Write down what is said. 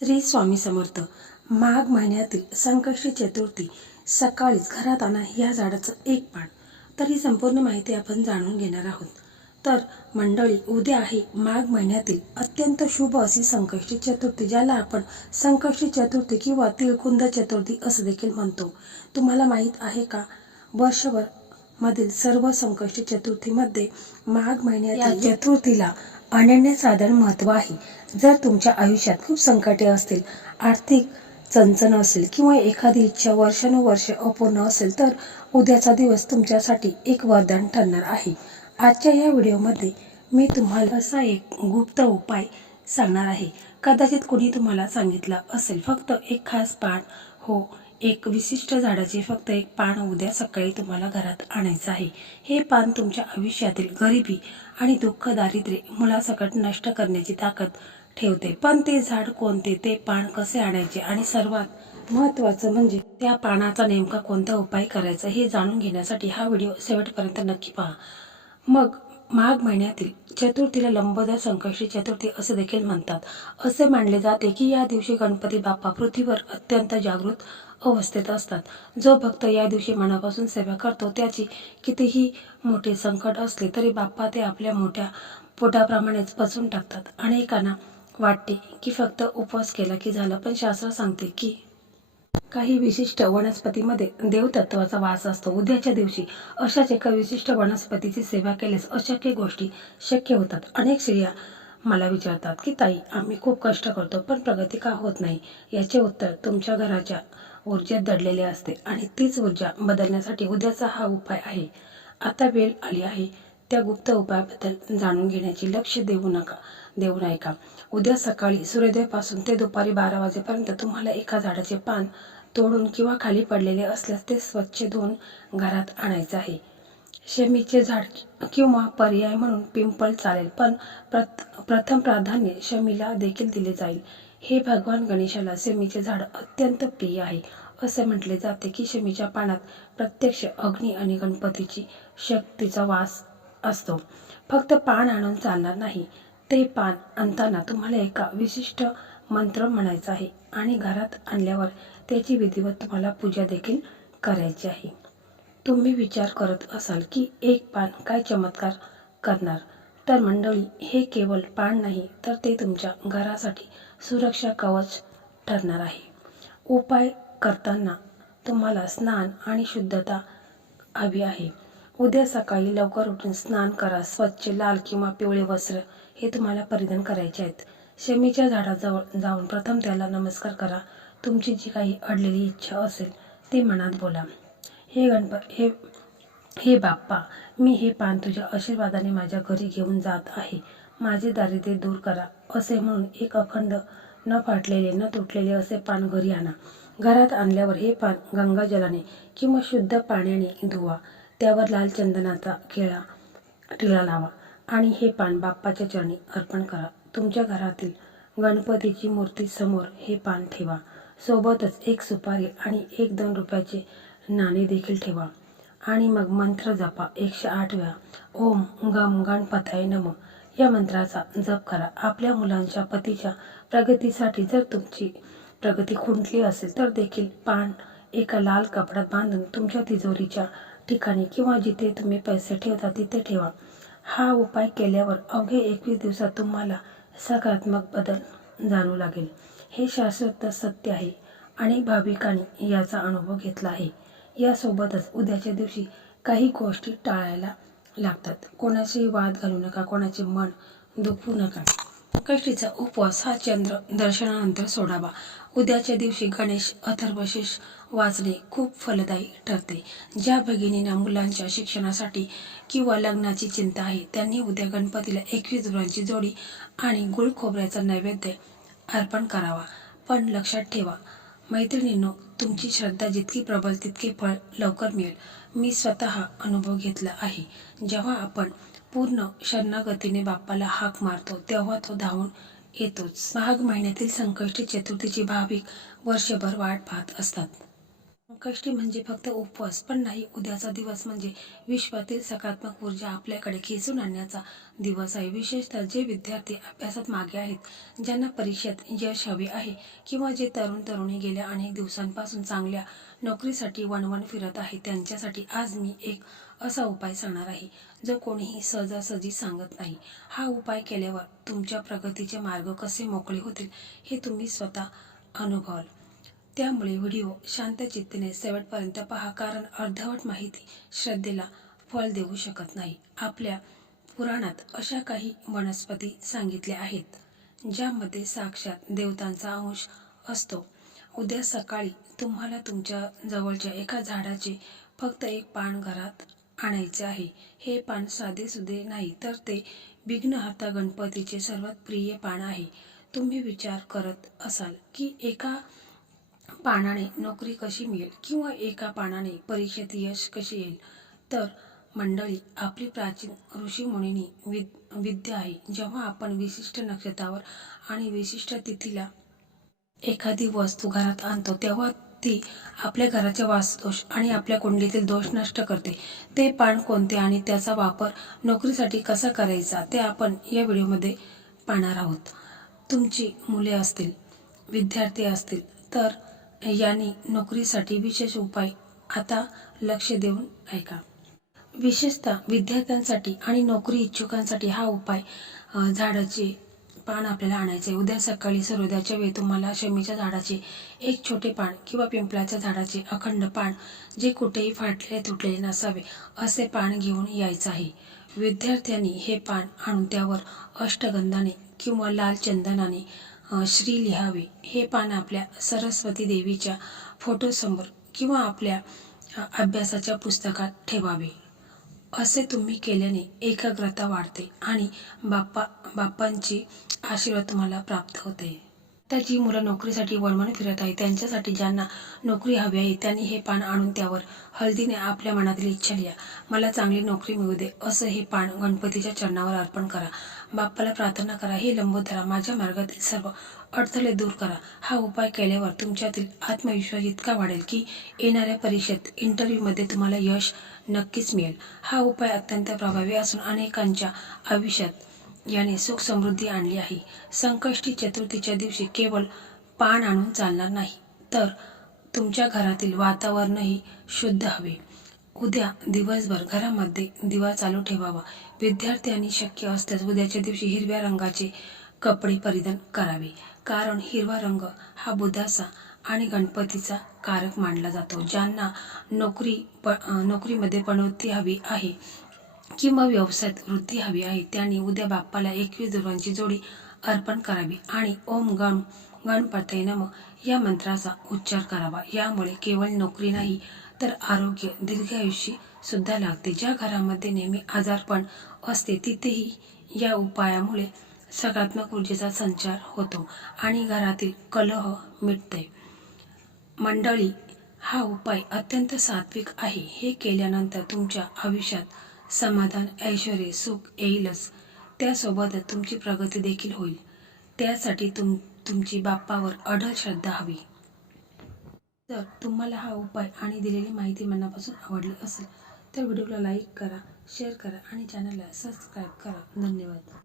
श्री स्वामी समर्थ. माघ महिन्यातील संकष्टी चतुर्थी सकाळीच घरात आणा या झाडाचं एक पान. तर ही संपूर्ण माहिती आपण जाणून घेणार आहोत. तर मंडळी, उद्या आहे माघ महिन्यातील अत्यंत शुभ अशी संकष्टी चतुर्थी, ज्याला आपण संकष्टी चतुर्थी किंवा तिळकुंद चतुर्थी असं देखील म्हणतो. तुम्हाला माहीत आहे का, वर्षभर मधील सर्व संकष्टी चतुर्थीमध्ये माघ महिन्यातील चतुर्थीला अनन्यसाधारण महत्त्व आहे. जर तुमच्या आयुष्यात खूप संकटे असतील, आर्थिक चणचण असेल किंवा एखादी इच्छा वर्षानुवर्षे अपूर्ण असेल, तर उद्याचा दिवस तुमच्यासाठी एक वरदान ठरणार आहे. आजच्या या व्हिडिओमध्ये मी तुम्हाला असा एक गुप्त उपाय सांगणार आहे. कदाचित कोणी तुम्हाला सांगितलं असेल, फक्त एक खास पान, हो, एक विशिष्ट झाडाचे फक्त एक पान उद्या सकाळी तुम्हाला घरात आणायचं आहे. हे पान तुमच्या आयुष्यातील गरिबी आणि दुःख, दारिद्र्य, मुलासकट नष्ट करण्याची ताकद ठेवते. पण ते झाड कोणते, ते पान कसे आणायचे आणि सर्वात महत्त्वाचं म्हणजे त्या पानाचा नेमका कोणता उपाय करायचा, हे जाणून घेण्यासाठी हा व्हिडिओ शेवटपर्यंत नक्की पहा. मग माघ महिन्यातील चतुर्थीला लंबोदर संकष्टी चतुर्थी असे देखील म्हणतात. असे मानले जाते की या दिवशी गणपती बाप्पा पृथ्वीवर अत्यंत जागृत अवस्थेत असतात. जो भक्त या दिवशी मनापासून सेवा करतो, त्याची कितीही मोठे संकट असले तरी बाप्पा ते आपल्या मोठ्या पोटाप्रमाणेच पचवून टाकतात. अनेकांना वाटते की फक्त उपवास केला की झालं, पण शास्त्र सांगते की काही विशिष्ट वनस्पतीमध्ये देवतत्वाचा वास असतो. उद्याच्या दिवशी अशाच एका विशिष्ट वनस्पतीची सेवा केल्यास अशक्य गोष्टी शक्य होतात. अनेक स्त्रिया मला विचारतात की ताई, आम्ही खूप कष्ट करतो पण प्रगती का होत नाही? याचे उत्तर तुमच्या घराच्या ऊर्जेत दडलेले असते आणि तीच ऊर्जा बदलण्यासाठी उद्याचा हा उपाय आहे. आता वेळ आली आहे त्या गुप्त उपायाबद्दल जाणून घेण्याची. लक्ष देऊ नका. उद्या सकाळी सूर्योदयापासून ते दुपारी 12 वाजेपर्यंत तुम्हाला एका झाडाचे पान तोडून किंवा खाली पडलेले असल्यास ते स्वच्छ धुवून घरात आणायचे आहे. शमीचे झाड किंवा पर्याय म्हणून पिंपळ चालेल, पण प्रथम प्राधान्य शमीला देखील दिले जाईल. हे भगवान गणेशाला शमीचे झाड अत्यंत प्रिय आहे. असे म्हटले जाते की शमीच्या पानात प्रत्यक्ष अग्नी आणि गणपतीची शक्तीचा वास असतो. फक्त पान आणून चालणार नाही. ते पान आणताना तुम्हाला एका विशिष्ट मंत्र म्हणायचा आहे आणि घरात आणल्यावर त्याची विधिवत तुम्हाला पूजा देखील करायची आहे. तुम्ही विचार करत असाल की एक पान काय चमत्कार करणार? तर मंडळी, हे केवळ पान नाही, तर ते तुमच्या घरासाठी सुरक्षा कवच ठरणार आहे. उपाय करताना तुम्हाला स्नान आणि शुद्धता हवी आहे. उद्या सकाळी लवकर उठून स्नान करा. स्वच्छ लाल किंवा पिवळे वस्त्र हे तुम्हाला परिधान करायचे आहेत. शमीच्या झाडाजवळ जाऊन प्रथम त्याला नमस्कार करा. तुमची जी काही अडलेली इच्छा असेल ती मनात बोला. हे बाप्पा, मी हे पान तुझ्या आशीर्वादाने माझ्या घरी घेऊन जात आहे. माझे दारिद्र्य दूर करा, असे म्हणून एक अखंड, न फाटलेले, न तुटलेले असे पान घरी आणा. घरात आणल्यावर हे पान गंगाजलाने किंवा शुद्ध पाण्याने धुवा. त्यावर लाल चंदनाचा टिळा लावा आणि हे पान बाप्पाच्या चरणी अर्पण करा. तुमच्या घरातील गणपतीची मूर्ती समोर हे पान ठेवा. सोबतच एक सुपारी आणि 1-2 रुपयाचे नाणे देखील ठेवा आणि मग मंत्र जपा. 108 वेळा ओम गम गणपताय नमः या मंत्राचा जप करा. आपल्या मुलांच्या, पतीच्या प्रगतीसाठी, जर तुमची प्रगती खुंटली असेल तर देखील पान एका लाल कपड्यात बांधून तुमच्या तिजोरीच्या ठिकाणी किंवा जिथे तुम्ही पैसे ठेवता तिथे ठेवा. हा उपाय केल्यावर अवघे 21 दिवसात तुम्हाला सकारात्मक बदल जाणवू लागेल. हे शास्त्रोक्त सत्य आहे. अनेक भाविकांनी याचा अनुभव घेतला आहे. यासोबतच उद्याच्या दिवशी काही गोष्टी टाळायला लागतात. कोणाचेही वाद घालू नका, कोणाचे मन दुखवू नका. संकष्टीचा उपवास हा चंद्र दर्शनानंतर सोडावा. उद्याच्या दिवशी गणेश अथर्वशीर्ष वाचणे खूप फलदायी ठरते. ज्या भगिनींना मुलांच्या शिक्षणासाठी किंवा लग्नाची चिंता आहे, त्यांनी उद्या गणपतीला 21 गुरांची जोडी आणि गुळ खोबऱ्याचा नैवेद्य अर्पण करावा. पण लक्षात ठेवा मैत्रिणींनो, तुमची श्रद्धा जितकी प्रबल तितके फळ लवकर मिळेल. मी स्वतः अनुभव घेतला आहे. जेव्हा आपण पूर्ण शरणागतीने बाप्पाला हाक मारतो तेव्हा तो धावून येतोच. माघ महिन्यातील संकष्टी चतुर्थीची भाविक वर्षभर वाट पाहत असतात. संकष्टी म्हणजे फक्त उपवास पण नाही, उद्याचा दिवस म्हणजे विश्वातील सकारात्मक ऊर्जा आपल्याकडे खेचून आणण्याचा दिवस आहे. विशेषतः जे विद्यार्थी अभ्यासात मागे आहेत, ज्यांना परीक्षेत यश हवे आहे किंवा जे तरुण तरुणी गेल्या अनेक दिवसांपासून चांगल्या नोकरीसाठी वणवण फिरत आहे, त्यांच्यासाठी आज मी एक असा उपाय सांगणार आहे जो कोणीही सहजासहजी सांगत नाही. हा उपाय केल्यावर तुमच्या प्रगतीचे मार्ग कसे मोकळे होतील हे तुम्ही स्वतः अनुभवाल. त्यामुळे व्हिडिओ शांत चित्तेने शेवटपर्यंत पहा, कारण अर्धवट माहिती श्रद्धेला फळ देऊ शकत नाही. आपल्या पुराणात अशा काही वनस्पती सांगितल्या आहेत ज्यामध्ये साक्षात देवतांचा अंश असतो. उद्या सकाळी तुम्हाला तुमच्या जवळच्या एका झाडाचे फक्त एक पान घरात आणायचे आहे. हे पान साधेसुधे नाही, तर ते विघ्नहर्ता गणपतीचे सर्वात प्रिय पान आहे. तुम्ही विचार करत असाल की एका पानाने नोकरी कशी मिळेल किंवा एका पानाने परीक्षेत यश कसे येईल. तर मंडळी, आपली प्राचीन ऋषीमुनींनी विद्या आहे. जेव्हा आपण विशिष्ट नक्षत्रावर आणि विशिष्ट तिथीला एखादी वस्तू घरात आणतो, तेव्हा ती आपल्या घराचे वास्तुदोष आणि आपल्या कुंडलीतील दोष नष्ट करते. ते पान कोणते आणि त्याचा वापर नोकरीसाठी कसा करायचा ते आपण या व्हिडिओमध्ये पाहणार आहोत. तुमची मुले असतील, विद्यार्थी असतील, तर यांनी नोकरीसाठी विशेष उपाय आता लक्ष देऊन ऐका. विशेषतः विद्यार्थ्यांसाठी आणि नोकरी इच्छुकांसाठी हा उपाय झाडाचे पान आपल्याला आणायचे. उद्या सकाळी सूर्योदयाच्या वेळी तुम्हाला शमीच्या झाडाचे एक छोटे पान किंवा पिंपळाच्या झाडाचे अखंड पान, जे कुठेही फाटलेले तुटलेले नसावे, असे पान घेऊन यायचं आहे. विद्यार्थ्यांनी हे पान आणून त्यावर अष्टगंधाने किंवा लाल चंदनाने श्री लिहावे. हे पान आपल्या सरस्वती देवीच्या फोटोसमोर किंवा आपल्या अभ्यासाच्या पुस्तकात ठेवावे. असे तुम्ही केल्याने एकाग्रता वाढते आणि बाप्पांची आशीर्वाद तुम्हाला प्राप्त होते. तर जी मुलं नोकरीसाठी वणवण फिरत आहे, त्यांच्यासाठी ज्यांना नोकरी हवी आहे, त्यांनी हे पान आणून त्यावर हळदीने आपल्या मनातील इच्छा लिहा. मला चांगली नोकरी मिळू दे, असं हे पान गणपतीच्या चरणावर अर्पण करा. बाप्पाला प्रार्थना करा, हे लंबोदरा, माझ्या मार्गातील सर्व अडथळे दूर करा. हा उपाय केल्यावर तुमच्यातील आत्मविश्वास इतका वाढेल की येणाऱ्या परीक्षेत, इंटरव्ह्यूमध्ये तुम्हाला यश नक्कीच मिळेल. हा उपाय अत्यंत प्रभावी असून अनेकांच्या आयुष्यात याने सुख समृद्धी आणली आहे. संकष्टी चतुर्थीच्या दिवशी केवळ पान आणून चालणार नाही, तर तुमच्या घरातील वातावरणही शुद्ध हवे. उद्या दिवसभर घरामध्ये दिवा चालू ठेवावा. विद्यार्थ्यांनी शक्य असल्यास उद्याच्या दिवशी हिरव्या रंगाचे कपडे परिधान करावे, कारण हिरवा रंग हा बुधाचा आणि गणपतीचा कारक मानला जातो. ज्यांना नोकरीमध्ये पदोन्नती हवी आहे किंवा व्यवसायात वृद्धी हवी आहे, त्यांनी उद्या बाप्पाला 21 दुर्वांची जोडी अर्पण करावी आणि ओम गण गणपतये नमः या मंत्राचा उच्चार करावा. यामुळे केवळ नोकरी नाही, तर आरोग्य, दीर्घायुष्य सुद्धा लागते. ज्या घरामध्ये नेहमी आजारपण असते, तिथेही या उपायामुळे सकारात्मक ऊर्जेचा संचार होतो आणि घरातील कलह मिटते. मंडळी, हा उपाय अत्यंत सात्विक आहे. हे केल्यानंतर तुमच्या आयुष्यात समाधान, ऐश्वर्य, सुख येईलच, त्यासोबतच तुमची प्रगती देखील होईल. त्यासाठी तुमची बाप्पावर अढळ श्रद्धा हवी. जर तुम्हाला हा उपाय आणि दिलेली माहिती मनापासून आवडली असेल, तर व्हिडिओला लाईक करा, शेअर करा आणि चॅनलला सबस्क्राईब करा. धन्यवाद.